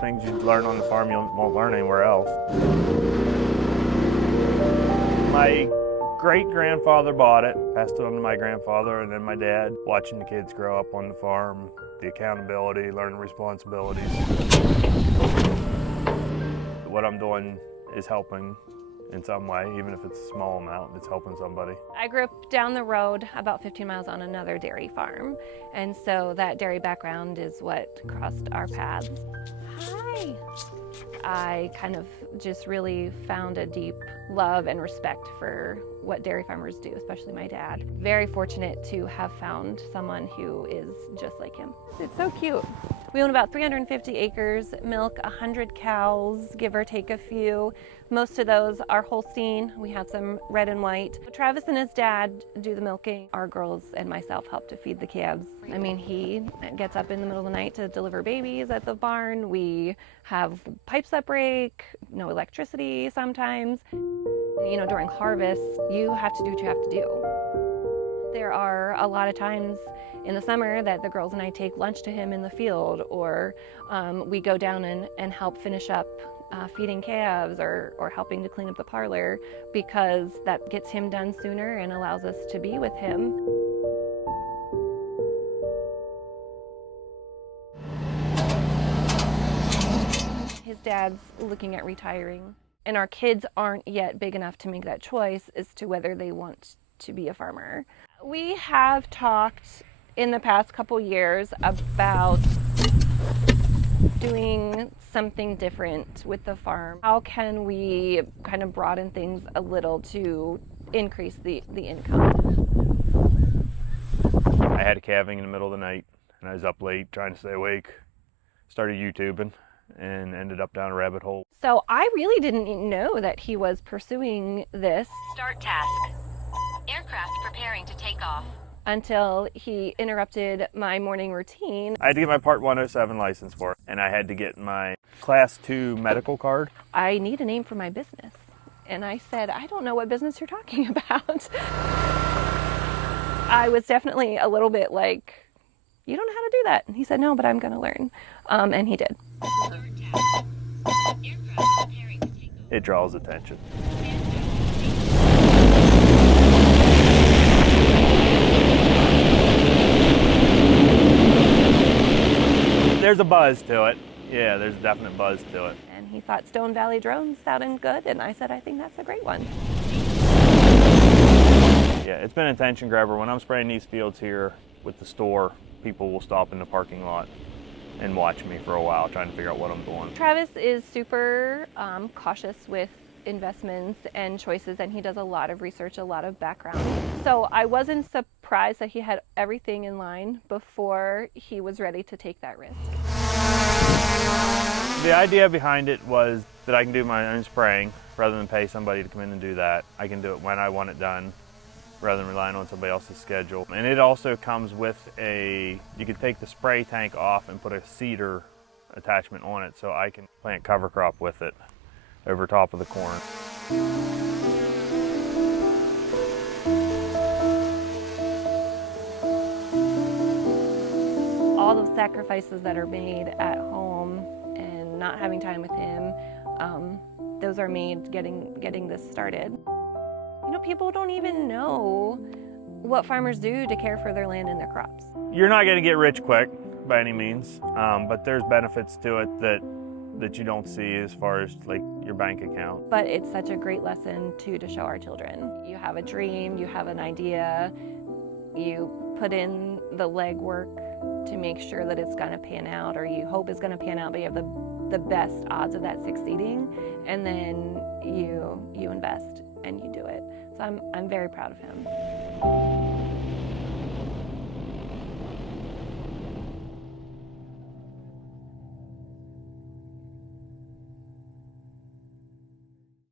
Things you learn on the farm you won't learn anywhere else. My great-grandfather bought it, passed it on to my grandfather, and then my dad. Watching the kids grow up on the farm, the accountability, learning responsibilities. What I'm doing is helping in some way, even if it's a small amount, it's helping somebody. I grew up down the road about 15 miles on another dairy farm, and so that dairy background is what crossed our paths. Hi. I kind of just really found a deep love and respect for what dairy farmers do, especially my dad. Very fortunate to have found someone who is just like him. It's so cute. We own about 350 acres, milk 100 cows, give or take a few. Most of those are Holstein. We have some red and white. Travis and his dad do the milking. Our girls and myself help to feed the calves. I mean, he gets up in the middle of the night to deliver babies at the barn. We have pipes that break, no electricity sometimes. You know, during harvest, you have to do what you have to do. There are a lot of times in the summer that the girls and I take lunch to him in the field, or we go down and help finish up feeding calves or helping to clean up the parlor, because that gets him done sooner and allows us to be with him. His dad's looking at retiring, and our kids aren't yet big enough to make that choice as to whether they want to be a farmer. We have talked in the past couple years about doing something different with the farm. How can we kind of broaden things a little to increase the income? I had a calving in the middle of the night, and I was up late trying to stay awake. Started YouTubing and ended up down a rabbit hole. So I really didn't know that he was pursuing this. Start task. Aircraft preparing to take off. Until he interrupted my morning routine. I had to get my Part 107 license for it, and I had to get my Class 2 medical card. I need a name for my business. And I said, I don't know what business you're talking about. I was definitely a little bit like, you don't know how to do that. And he said, no, but I'm going to learn. And he did. It draws attention. There's a buzz to it. Yeah, there's a definite buzz to it. And he thought Stone Valley drones sounded good, and I said, I think that's a great one. Yeah, it's been an attention grabber. When I'm spraying these fields here with the store, people will stop in the parking lot and watch me for a while, trying to figure out what I'm doing. Travis is super cautious with investments and choices, and he does a lot of research, a lot of background. So I wasn't surprised that he had everything in line before he was ready to take that risk. The idea behind it was that I can do my own spraying rather than pay somebody to come in and do that. I can do it when I want it done rather than relying on somebody else's schedule. And it also comes with you can take the spray tank off and put a cedar attachment on it, so I can plant cover crop with it over top of the corn. All the sacrifices that are made at home and not having time with him, those are made getting this started. You know, people don't even know what farmers do to care for their land and their crops. You're not going to get rich quick by any means, but there's benefits to it that you don't see as far as like your bank account. But it's such a great lesson to show our children. You have a dream, you have an idea, you put in the legwork to make sure that it's going to pan out, or you hope it's going to pan out, but you have the best odds of that succeeding, and then you invest and you do it. So I'm very proud of him.